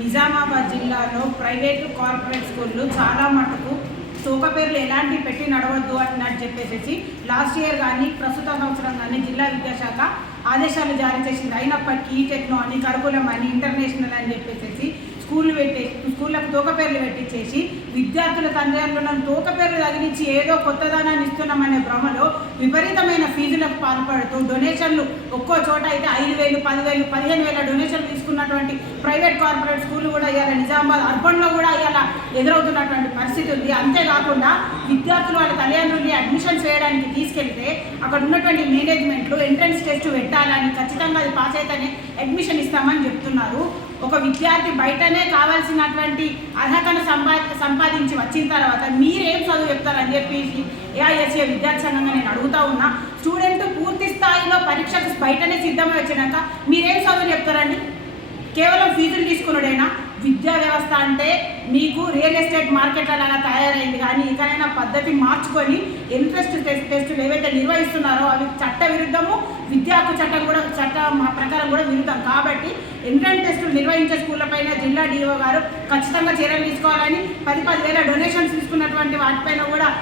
నిజామాబాద్ జిల్లాలో private corporate స్కూళ్ళు చాలా మటుకు తూక పేర్లు ఎలాంటి పెట్టి నడవద్దు అన్నట్టు చెప్పేసి లాస్ట్ ఇయర్ కానీ ప్రస్తుత సంవత్సరం కానీ జిల్లా విద్యాశాఖ ఆదేశాలు జారీ చేసింది. అయినప్పటికీ ఈ టెక్నో అని కరుకులం అని ఇంటర్నేషనల్ అని చెప్పేసి స్కూల్ పెట్టేసి స్కూళ్ళకు తోకపేర్లు పెట్టించేసి విద్యార్థుల తండ్రులను తోకపేర్లు తగిలించి ఏదో కొత్తదనాన్ని ఇస్తున్నామనే భ్రమలో విపరీతమైన ఫీజులకు పాల్పడుతూ డొనేషన్లు ఒక్కో చోట అయితే ఐదు వేలు పదివేలు పదిహేను వేల డొనేషన్లు తీసుకున్నటువంటి ప్రైవేట్ కార్పొరేట్ స్కూళ్ళు కూడా ఇవాళ నిజామాబాద్ అర్బన్లో కూడా ఇవాళ ఎదురవుతున్నటువంటి పరిస్థితి ఉంది. అంతేకాకుండా విద్యార్థులు వాళ్ళ తల్లిదండ్రుల్ని అడ్మిషన్ చేయడానికి తీసుకెళ్తే అక్కడ ఉన్నటువంటి మేనేజ్మెంట్లు ఎంట్రన్స్ టెస్ట్ పెట్టాలని ఖచ్చితంగా అది పాస్ అయితేనే అడ్మిషన్ ఇస్తామని చెప్తున్నారు. ఒక విద్యార్థి బయటనే కావాల్సినటువంటి అర్హతను సంపా సంపాదించి వచ్చిన తర్వాత మీరేం చదువు చెప్తారని చెప్పేసి ఏఐఎస్ఏ విద్యార్థి సంఘంగా నేను అడుగుతా ఉన్నా. స్టూడెంట్ పూర్తి స్థాయిలో పరీక్షకు బయటనే సిద్ధమై వచ్చినాక మీరేం చదువు చెప్తారండి? కేవలం ఫీజులు తీసుకున్నాడైనా విద్యా వ్యవస్థ అంటే మీకు రియల్ ఎస్టేట్ మార్కెట్ తయారైంది కానీ ఇకనైనా పద్ధతి మార్చుకొని ఇంట్రెస్ట్ టెస్ట్ టెస్టులు ఏవైతే నిర్వహిస్తున్నారో అవి చట్ట విరుద్ధము విద్యా హక్కు చట్టం కూడా చట్టం ప్రకారం కూడా విరుద్ధం. కాబట్టి నిర్వహించే స్కూళ్ళపైన జిల్లా డిఓ గారు ఖచ్చితంగా చర్యలు తీసుకోవాలని పది పదివేల డొనేషన్స్ తీసుకున్నటువంటి వాటిపైన కూడా